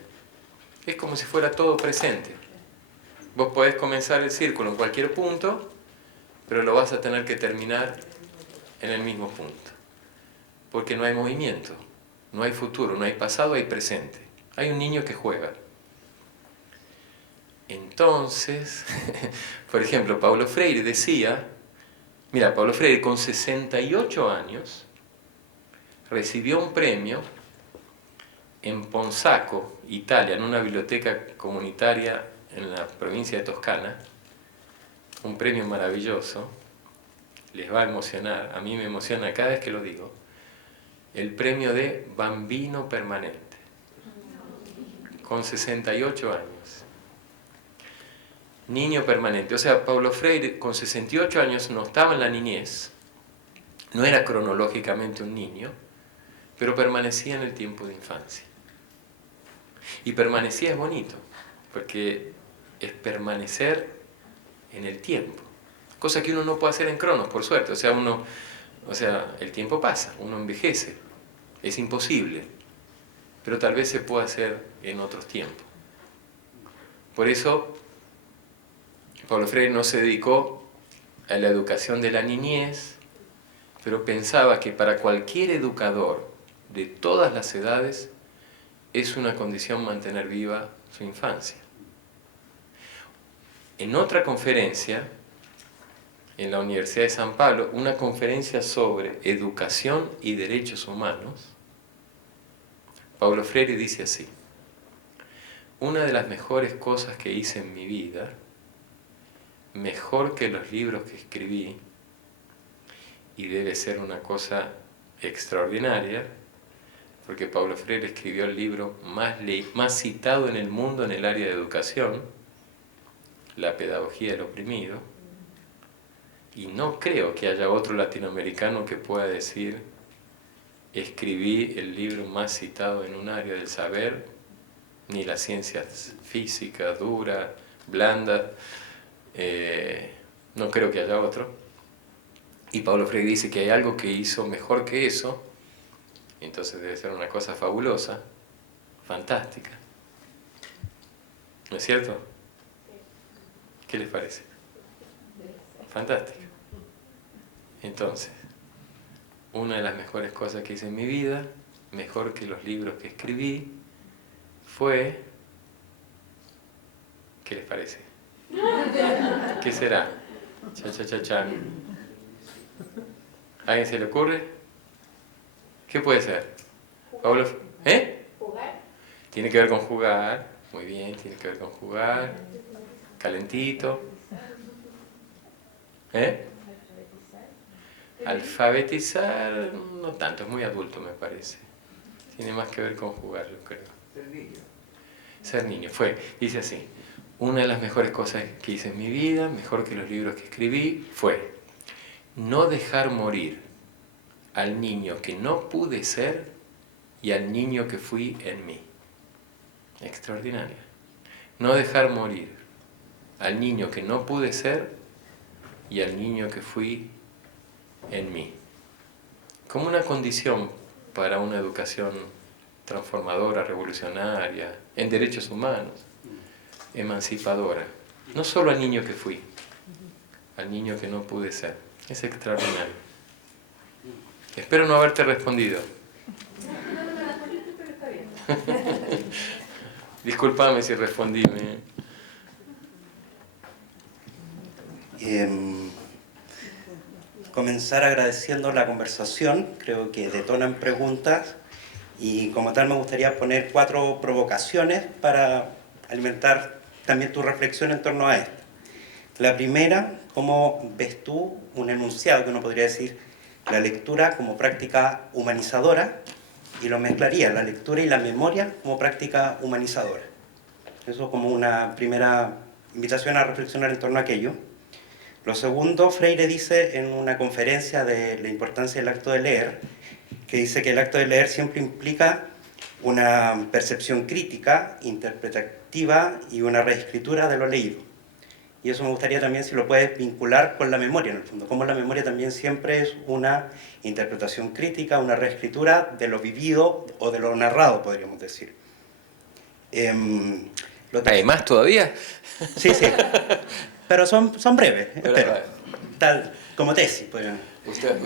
Es como si fuera todo presente. Vos podés comenzar el círculo en cualquier punto, pero lo vas a tener que terminar en el mismo punto, porque no hay movimiento, no hay futuro, no hay pasado, hay presente. Hay un niño que juega. Entonces, por ejemplo, Paulo Freire decía, mira, Paulo Freire con 68 años recibió un premio en Ponzaco, Italia, en una biblioteca comunitaria en la provincia de Toscana, un premio maravilloso, les va a emocionar, a mí me emociona cada vez que lo digo, el premio de Bambino Permanente, con 68 años. Niño permanente, o sea, Paulo Freire con 68 años no estaba en la niñez, no era cronológicamente un niño, pero permanecía en el tiempo de infancia. Y permanecía es bonito, porque es permanecer en el tiempo, cosa que uno no puede hacer en cronos, por suerte. O sea, el tiempo pasa, uno envejece, es imposible, pero tal vez se pueda hacer en otros tiempos. Por eso Paulo Freire no se dedicó a la educación de la niñez, pero pensaba que para cualquier educador de todas las edades es una condición mantener viva su infancia. En otra conferencia, en la Universidad de San Pablo, una conferencia sobre educación y derechos humanos, Paulo Freire dice así: una de las mejores cosas que hice en mi vida, mejor que los libros que escribí, y debe ser una cosa extraordinaria, porque Paulo Freire escribió el libro más citado en el mundo en el área de educación, La pedagogía del oprimido, y no creo que haya otro latinoamericano que pueda decir: escribí el libro más citado en un área del saber, ni las ciencias físicas, duras, blandas, no creo que haya otro. Y Paulo Freire dice que hay algo que hizo mejor que eso, entonces debe ser una cosa fabulosa, fantástica. ¿No es cierto? ¿Qué les parece? Fantástico. Entonces, una de las mejores cosas que hice en mi vida, mejor que los libros que escribí, fue... ¿Qué les parece? ¿Qué será? Cha. ¿A alguien se le ocurre? ¿Qué puede ser? Pablo, Jugar. Tiene que ver con jugar. Muy bien, tiene que ver con jugar. Calentito. Alfabetizar, no tanto, es muy adulto me parece. Tiene más que ver con jugar, yo creo. Ser niño. Ser niño, dice así: una de las mejores cosas que hice en mi vida, mejor que los libros que escribí, fue no dejar morir al niño que no pude ser y al niño que fui en mí. Extraordinaria. No dejar morir al niño que no pude ser y al niño que fui en mí. Como una condición para una educación transformadora, revolucionaria, en derechos humanos, emancipadora. No solo al niño que fui, al niño que no pude ser. Es extraordinario. Espero no haberte respondido. Discúlpame si respondí. Comenzar agradeciendo la conversación, creo que detonan preguntas, y como tal me gustaría poner 4 provocaciones para alimentar también tu reflexión en torno a esto. La primera: ¿cómo ves tú un enunciado que uno podría decir la lectura como práctica humanizadora? Y lo mezclaría, la lectura y la memoria como práctica humanizadora. Eso como una primera invitación a reflexionar en torno a aquello. Lo segundo, Freire dice en una conferencia de la importancia del acto de leer, que dice que el acto de leer siempre implica una percepción crítica, interpretativa y una reescritura de lo leído. Y eso me gustaría también si lo puedes vincular con la memoria, en el fondo, como la memoria también siempre es una interpretación crítica, una reescritura de lo vivido o de lo narrado, podríamos decir. ¿Hay más todavía? Sí. Pero son breves, espero. Tal como tesis. Pues. Usted,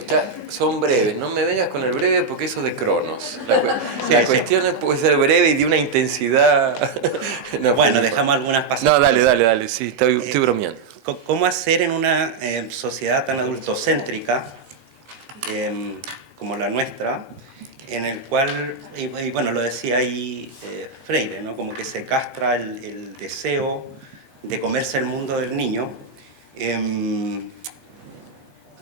son breves, no me vengas con el breve porque eso es de Cronos. La cuestión puede ser breve y de una intensidad... No, bueno, dejamos algunas pasadas. No, dale, sí, estoy bromeando. ¿Cómo hacer en una sociedad tan adultocéntrica como la nuestra, en el cual, y bueno, lo decía ahí Freire, ¿no? Como que se castra el deseo de comerse el mundo del niño?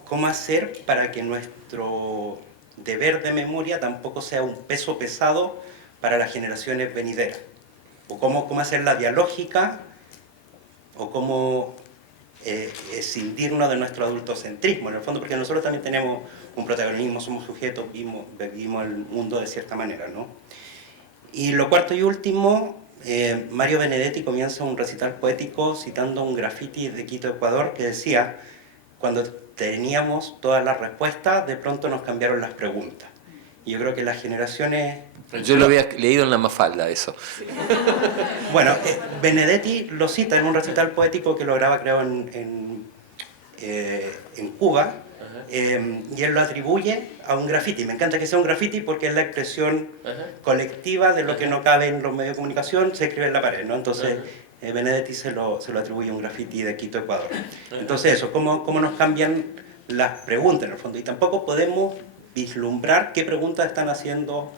¿Cómo hacer para que nuestro deber de memoria tampoco sea un peso pesado para las generaciones venideras? ¿O cómo hacer la dialógica? ¿O cómo escindirnos de nuestro adultocentrismo, en el fondo? Porque nosotros también tenemos un protagonismo, somos sujetos, vivimos el mundo de cierta manera, ¿no? Y lo cuarto y último, Mario Benedetti comienza un recital poético citando un graffiti de Quito, Ecuador, que decía: cuando teníamos todas las respuestas, de pronto nos cambiaron las preguntas. Y yo creo que las generaciones... Yo lo había leído en la Mafalda, eso. Bueno, Benedetti lo cita en un recital poético que lo graba, creo, en Cuba, y él lo atribuye a un graffiti. Me encanta que sea un graffiti porque es la expresión colectiva de lo que no cabe en los medios de comunicación, se escribe en la pared, ¿no? Entonces, Benedetti se lo atribuye a un graffiti de Quito, Ecuador. Entonces eso, ¿cómo nos cambian las preguntas en el fondo? Y tampoco podemos vislumbrar qué preguntas están haciendo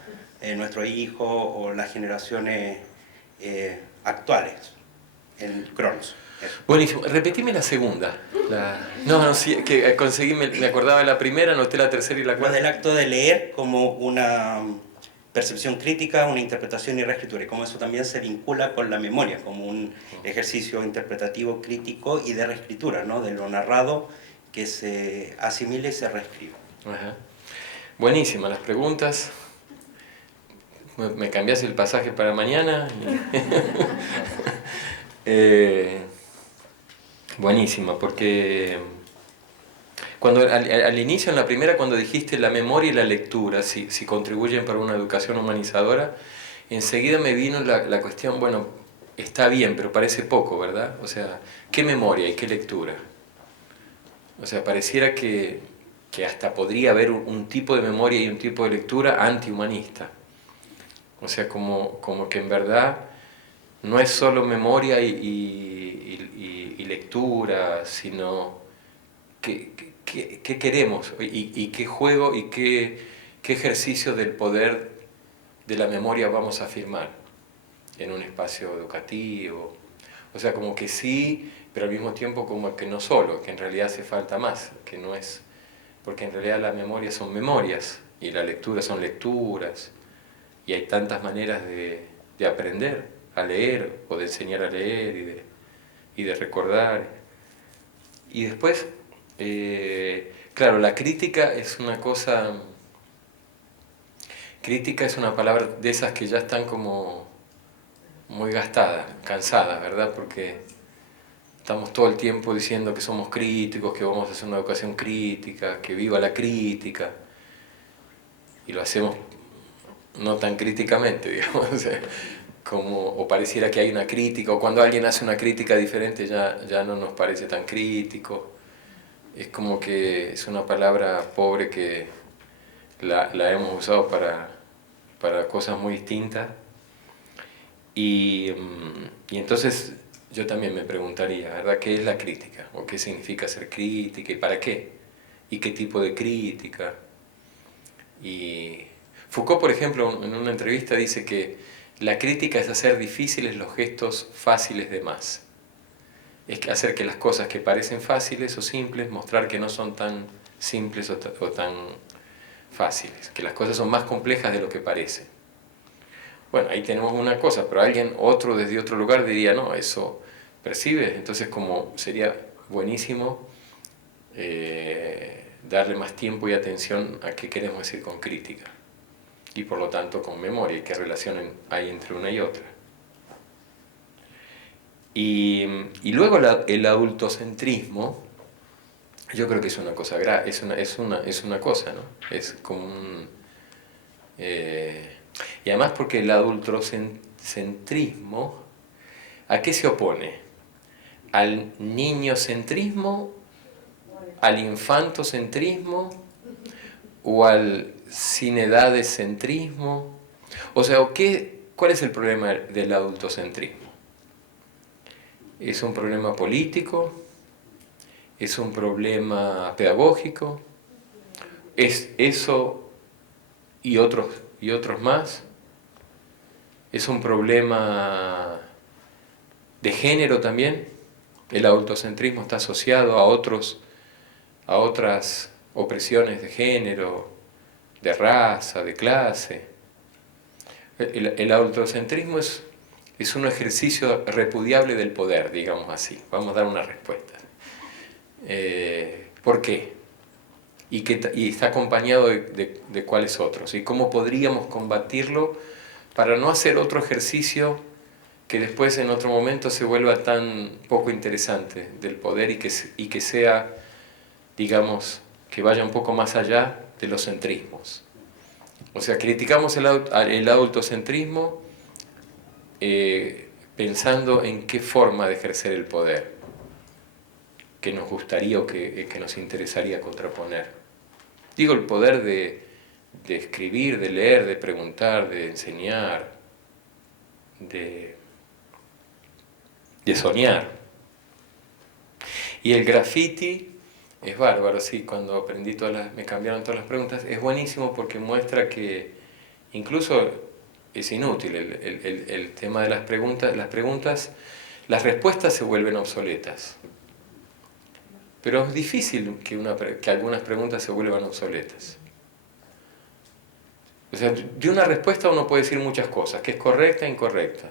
nuestros hijos o las generaciones actuales. en Cronos. Buenísimo. Repetime la segunda. No, sí, que conseguí, me acordaba de la primera, anoté la tercera y la Lo cuarta. del acto de leer como una percepción crítica, una interpretación y reescritura, y cómo eso también se vincula con la memoria, como un ejercicio interpretativo, crítico y de reescritura, ¿no? De lo narrado que se asimila y se reescribe. Ajá. Buenísimas las preguntas. Me cambias el pasaje para mañana. Buenísima, porque cuando al inicio, en la primera, cuando dijiste la memoria y la lectura, si contribuyen para una educación humanizadora, enseguida me vino la cuestión, bueno, está bien, pero parece poco, ¿verdad? O sea, ¿qué memoria y qué lectura? O sea, pareciera que hasta podría haber un tipo de memoria y un tipo de lectura antihumanista. O sea, como que en verdad no es solo memoria y lectura, sino qué queremos y qué juego y qué ejercicio del poder de la memoria vamos a afirmar en un espacio educativo. O sea, como que sí, pero al mismo tiempo como que no solo, que en realidad hace falta más, que no es... Porque en realidad la memoria son memorias y la lectura son lecturas. Y hay tantas maneras de aprender a leer o de enseñar a leer y de recordar. Y después, claro, la crítica es una cosa... Crítica es una palabra de esas que ya están como muy gastadas, cansadas, ¿verdad? Porque estamos todo el tiempo diciendo que somos críticos, que vamos a hacer una educación crítica, que viva la crítica. Y lo hacemos no tan críticamente, digamos, o pareciera que hay una crítica, o cuando alguien hace una crítica diferente ya no nos parece tan crítico. Es como que es una palabra pobre que la hemos usado para cosas muy distintas. Y entonces yo también me preguntaría, ¿verdad? ¿Qué es la crítica? ¿O qué significa ser crítica? ¿Y para qué? ¿Y qué tipo de crítica? Y Foucault, por ejemplo, en una entrevista dice que la crítica es hacer difíciles los gestos fáciles de más. Es hacer que las cosas que parecen fáciles o simples, mostrar que no son tan simples o tan fáciles, que las cosas son más complejas de lo que parecen. Bueno, ahí tenemos una cosa, pero otro desde otro lugar diría, no, eso percibes, entonces como sería buenísimo darle más tiempo y atención a qué queremos decir con crítica y por lo tanto con memoria y qué relación hay entre una y otra. Y luego el adultocentrismo, yo creo que es una cosa grave, es una cosa, ¿no? Es como un... y además porque el adultocentrismo, ¿a qué se opone? ¿Al niñocentrismo? ¿Al infantocentrismo? ¿O al sinedadescentrismo? O sea, ¿cuál es el problema del adultocentrismo? ¿Es un problema político? ¿Es un problema pedagógico? ¿Es eso y otros más? ¿Es un problema de género también? El adultocentrismo está asociado a otras opresiones de género, de raza, de clase. El adultocentrismo es un ejercicio repudiable del poder, digamos así. Vamos a dar una respuesta. ¿Por qué? Y está acompañado de cuáles otros. ¿Y cómo podríamos combatirlo para no hacer otro ejercicio que después en otro momento se vuelva tan poco interesante del poder y que sea, digamos, que vaya un poco más allá de los centrismos? O sea, criticamos el adultocentrismo pensando en qué forma de ejercer el poder que nos gustaría o que nos interesaría contraponer. Digo, el poder de escribir, de leer, de preguntar, de enseñar, de soñar. Y el graffiti es bárbaro, sí, cuando aprendí me cambiaron todas las preguntas, es buenísimo porque muestra que incluso es inútil el tema de las preguntas las respuestas se vuelven obsoletas. Pero es difícil que algunas preguntas se vuelvan obsoletas. O sea, de una respuesta uno puede decir muchas cosas, que es correcta e incorrecta,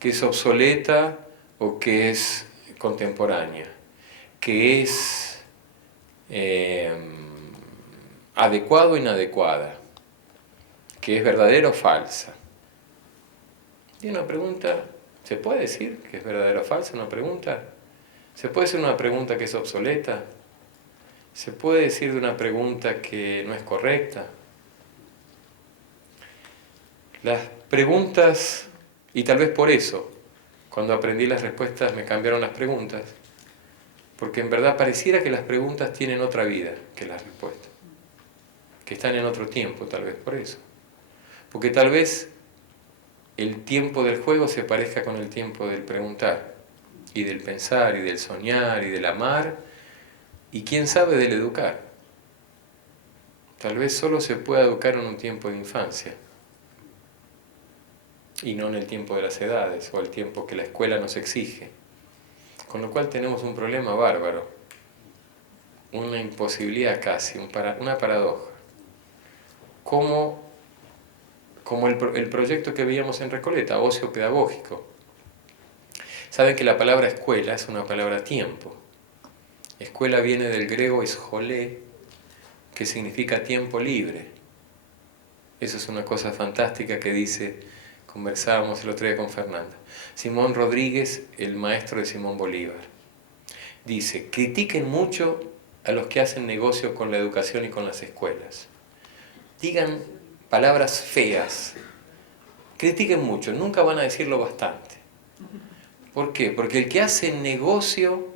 que es obsoleta o que es contemporánea, que es adecuada o inadecuada, que es verdadera o falsa. Y una pregunta, ¿se puede decir que es verdadera o falsa una pregunta? ¿Se puede hacer una pregunta que es obsoleta? ¿Se puede decir de una pregunta que no es correcta? Las preguntas, y tal vez por eso, cuando aprendí las respuestas me cambiaron las preguntas, porque en verdad pareciera que las preguntas tienen otra vida que las respuestas, que están en otro tiempo, tal vez por eso. Porque tal vez el tiempo del juego se parezca con el tiempo del preguntar, y del pensar, y del soñar, y del amar, y quién sabe del educar. Tal vez solo se pueda educar en un tiempo de infancia, y no en el tiempo de las edades, o el tiempo que la escuela nos exige. Con lo cual tenemos un problema bárbaro, una imposibilidad casi, una paradoja. Como el proyecto que veíamos en Recoleta, ocio pedagógico. Saben que la palabra escuela es una palabra tiempo. Escuela viene del griego escholé, que significa tiempo libre. Eso es una cosa fantástica que conversábamos el otro día con Fernanda. Simón Rodríguez, el maestro de Simón Bolívar, dice: critiquen mucho a los que hacen negocio con la educación y con las escuelas. Digan palabras feas. Critiquen mucho, nunca van a decirlo bastante. ¿Por qué? Porque el que hace negocio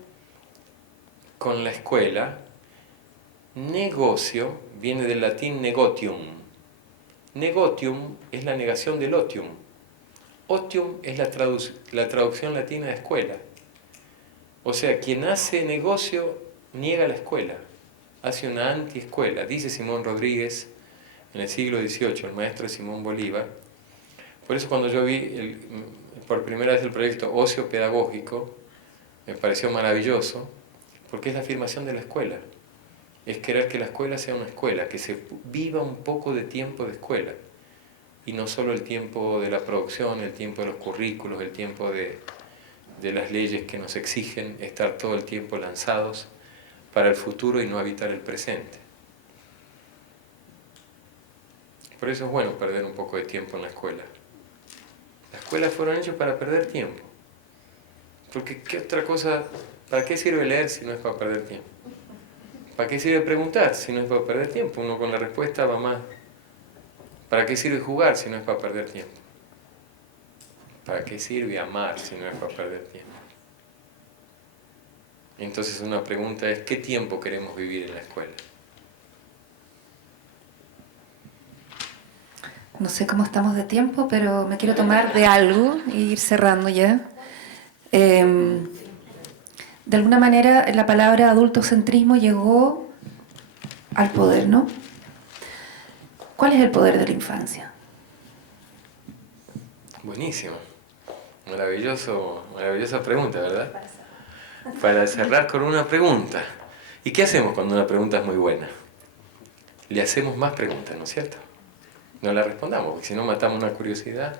con la escuela, negocio viene del latín negotium. Negotium es la negación del otium. Otium es la traducción latina de escuela. O sea, quien hace negocio niega la escuela, hace una antiescuela. Dice Simón Rodríguez en el siglo XVIII, el maestro de Simón Bolívar. Por eso cuando yo vi por primera vez el proyecto Ocio Pedagógico, me pareció maravilloso, porque es la afirmación de la escuela. Es querer que la escuela sea una escuela, que se viva un poco de tiempo de escuela, y no solo el tiempo de la producción, el tiempo de los currículos, el tiempo de las leyes que nos exigen estar todo el tiempo lanzados para el futuro y no habitar el presente. Por eso es bueno perder un poco de tiempo en la escuela. Las escuelas fueron hechas para perder tiempo. Porque ¿qué otra cosa? ¿Para qué sirve leer si no es para perder tiempo? ¿Para qué sirve preguntar si no es para perder tiempo? Uno con la respuesta va más. ¿Para qué sirve jugar si no es para perder tiempo? ¿Para qué sirve amar si no es para perder tiempo? Entonces una pregunta es: ¿qué tiempo queremos vivir en la escuela? No sé cómo estamos de tiempo, pero me quiero tomar de algo e ir cerrando ya. De alguna manera la palabra adultocentrismo llegó al poder, ¿no? ¿Cuál es el poder de la infancia? Buenísimo. Maravillosa pregunta, ¿verdad? Para cerrar con una pregunta. ¿Y qué hacemos cuando una pregunta es muy buena? Le hacemos más preguntas, ¿no es cierto? No la respondamos, porque si no matamos una curiosidad.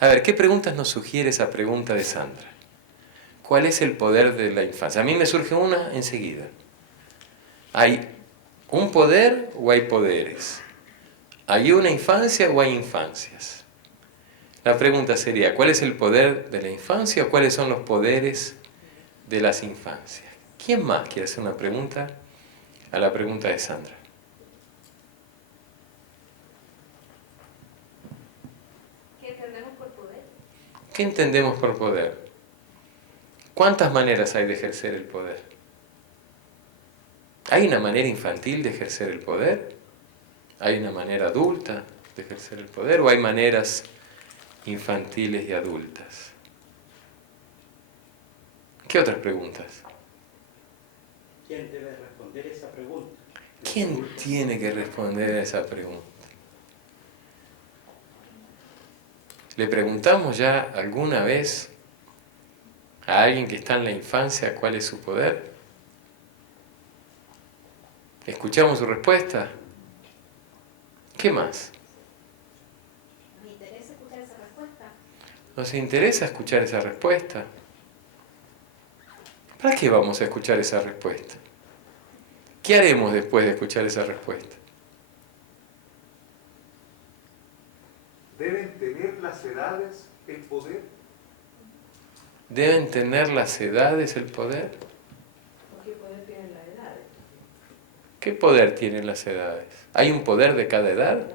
A ver, ¿qué preguntas nos sugiere esa pregunta de Sandra? ¿Cuál es el poder de la infancia? A mí me surge una enseguida. ¿Hay un poder o hay poderes? ¿Hay una infancia o hay infancias? La pregunta sería: ¿cuál es el poder de la infancia o cuáles son los poderes de las infancias? ¿Quién más quiere hacer una pregunta a la pregunta de Sandra? ¿Qué entendemos por poder? ¿Cuántas maneras hay de ejercer el poder? ¿Hay una manera infantil de ejercer el poder? ¿Hay una manera adulta de ejercer el poder? ¿O hay maneras infantiles y adultas? ¿Qué otras preguntas? ¿Quién debe responder esa pregunta? ¿Quién tiene que responder a esa pregunta? ¿Le preguntamos ya alguna vez a alguien que está en la infancia cuál es su poder? ¿Escuchamos su respuesta? ¿Qué más? ¿Nos interesa escuchar esa respuesta? ¿Nos interesa escuchar esa respuesta? ¿Para qué vamos a escuchar esa respuesta? ¿Qué haremos después de escuchar esa respuesta? ¿Deben tener las edades el poder? ¿Deben tener las edades el poder? ¿Qué poder tienen las edades? ¿Qué poder tienen las edades? ¿Hay un poder de cada edad?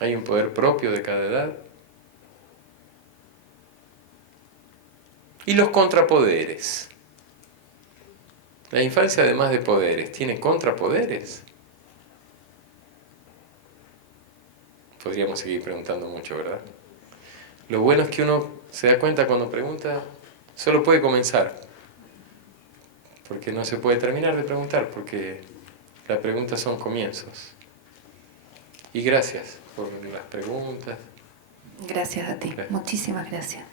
¿Hay un poder propio de cada edad? ¿Y los contrapoderes? La infancia, además de poderes, ¿tiene contrapoderes? Podríamos seguir preguntando mucho, ¿verdad? Lo bueno es que uno se da cuenta cuando pregunta, solo puede comenzar. Porque no se puede terminar de preguntar, porque las preguntas son comienzos. Y gracias por las preguntas. Gracias a ti, Gracias. muchísimas gracias.